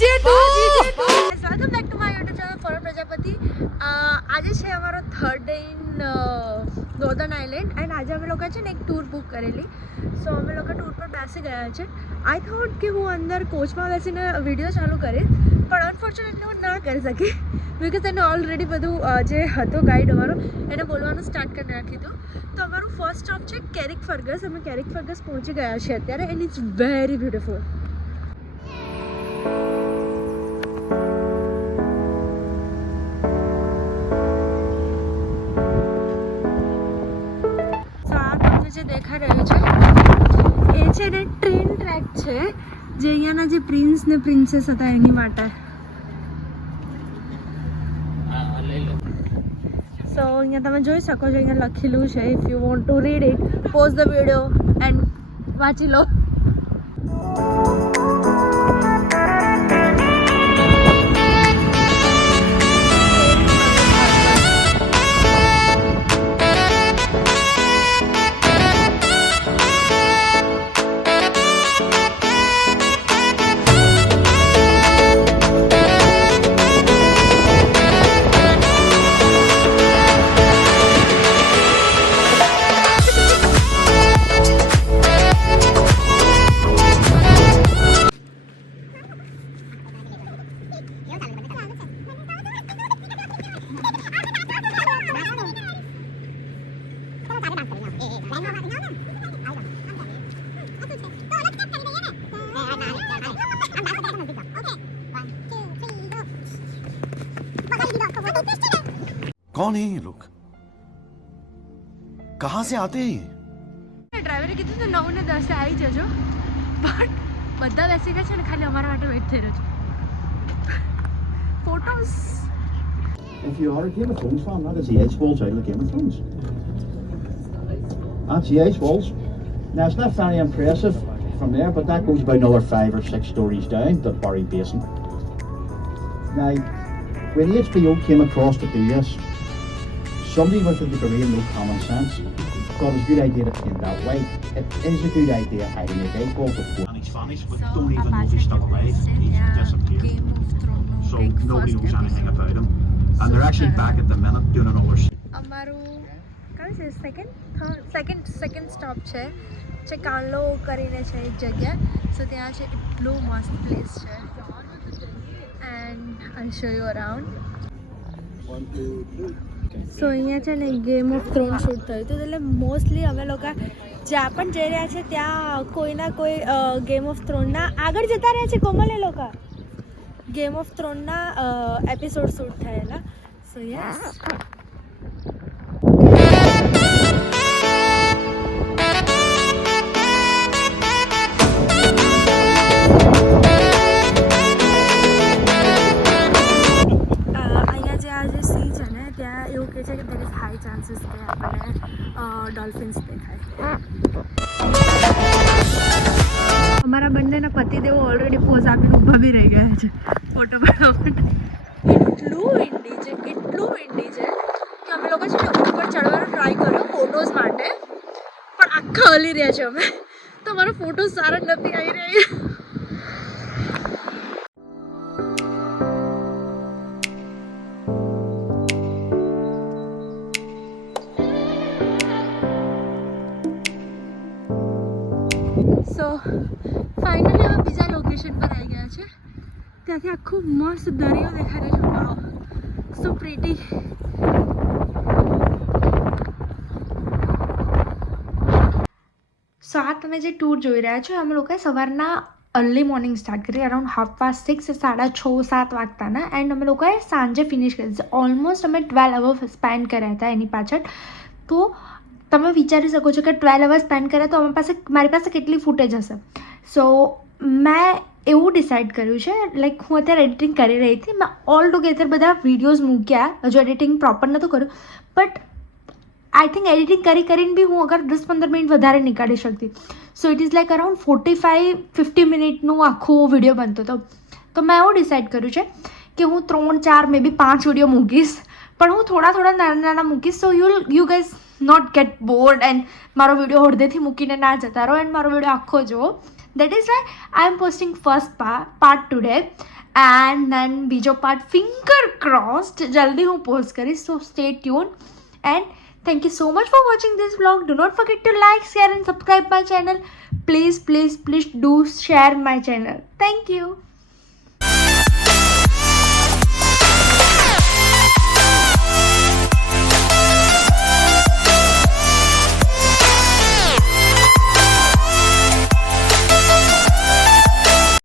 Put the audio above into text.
Welcome back to my YouTube channel four Prajapati. આજે છે અમારો third day in northern island and આજે અમે લોકો છે ને એક ટૂર બુક કરેલી. સો અમે લોકો ટૂર પર બેસી ગયા છે. આઈ થોટ કે હું અંદર કોચમાં બેસીને વિડીયો ચાલુ કરીશ, પણ અનફોર્ચ્યુનેટલી હું ના કરી શકી બિકોઝ એને ઓલરેડી બધું જે હતો ગાઈડ અમારો એને બોલવાનું સ્ટાર્ટ કરી નાખ્યું હતું. તો અમારું ફર્સ્ટ સ્ટોપ છે કેરિક ફર્ગસ. અમે કેરિક ફર્ગસ પહોંચી ગયા છે અત્યારે એન્ડ ઇટ્સ વેરી બ્યુટીફુલ. જે દેખાઈ રહ્યું છે એ છે ને ટ્રેન ટ્રેક છે જે અહીંયાના જે પ્રિન્સ ને પ્રિન્સેસ હતા એની માટે. સો અહીંયા તમે જોઈ શકો છો, અહીંયા લખેલું છે if you want to read it pause the video and વાંચી લો. कौन है ये लोग? कहाँ से आते हैं? ડ્રાઈવરે કીધું તો 9 ને 10 આવી જજો, બટ બધા બેસી ગયા છે ને ખાલી અમારા માટે વેઇટ થઈ રહ્યો છે. Photos. If you are a Game of Thrones fan, that is the Edge Walls out of Game of Thrones. That's the Edge Walls. Now it's not very impressive from there, but that goes about another 5 or 6 stories down to Barry Basin. Now, when HBO came across to do this, somebody with a degree and no common sense thought it was a good idea to paint that way. It is a good idea hiding the Edge Walls, of course. And he's vanished, but don't even know he's still alive. He's disappeared. So nobody knows anything about him. And they're actually back at the minute doing another અમારું કયું છે second stop છે જે કાનલો કરીને છે એક જગ્યા. સો ત્યાં છે એટલું મસ્ત પ્લેસ છે and I show you around. So અહીંયા છે ને ગેમ ઓફ થ્રોન શૂટ થયું હતું, એટલે મોસ્ટલી અમે લોકો જ્યાં પણ જઈ રહ્યા છે ત્યાં કોઈ ના કોઈ ગેમ ઓફ થ્રોનના આગળ જતા રહ્યા છે. કોમલ એ લોકો ગેમ ઓફ થ્રોનના એપિસોડ શૂટ થયેલા. સો યસ. એવું કહે છે કે there is high chances કે આપણને ડોલ્ફિન્સ દેખાય. અમારા બંનેના પતિદેવો ઓલરેડી પોઝ આપીને ઊભા બી રહી ગયા છે ફોટો પાડવા માટે. એટલું વિન્ડી છે કે અમે લોકો છે ને ઉપર ચડવાનો ટ્રાય કર્યો ફોટોઝ માટે, પણ આખા હલી રહ્યા છે અમે, તો અમારો ફોટો સારા નથી આવી રહ્યા. સો ફાઇનલી અમે બીજા લોકેશન પર આવી ગયા છે. ત્યાંથી આખું મસ્ત દરિયો દેખાય છે. વાવ, સો પ્રીટી. સો આ તમે જે ટૂર જોઈ રહ્યા છો અમે લોકોએ સવારના અર્લી મોર્નિંગ સ્ટાર્ટ કરી અરાઉન્ડ 6:30 6:30 વાગતાના, એન્ડ અમે લોકોએ સાંજે ફિનિશ કરી. ઓલમોસ્ટ અમે 12 અવર સ્પેન્ડ કર્યા હતા એની પાછળ. તો તમે વિચારી શકો છો કે 12 અવર સ્પેન્ડ કર્યા તો મારી પાસે કેટલી ફૂટેજ હશે. સો મેં એવું ડિસાઇડ કર્યું છે, લાઈક હું અત્યારે એડિટિંગ કરી રહી હતી, મેં ઓલ ટુગેધર બધા વિડીયોઝ મૂક્યા. હજુ એડિટિંગ પ્રોપર નહોતું કર્યું, બટ આઈ થિંક એડિટિંગ કરીને બી હું અગર 10-15 મિનિટ વધારે નીકાળી શકતી. So it is like around 45-50 મિનિટનું આખું વિડીયો બનતો હતો. તો મેં એવું ડિસાઇડ કર્યું છે કે હું 3-4 મે બી 5 વિડીયો મૂકીશ, પણ હું થોડા નાના મૂકીશ. So you guys not get bored and મારો વિડીયો અડધેથી મૂકીને ના જતા રહો એન્ડ મારો વિડીયો આખો જુઓ. That is why I am posting first part today, and then બીજો પાર્ટ ફિંગર ક્રોસ્ડ જલ્દી હું પોસ્ટ કરીશ, so stay tuned. And thank you so much for watching this vlog. Do not forget to like, share and subscribe my channel. Please do share my channel. Thank you.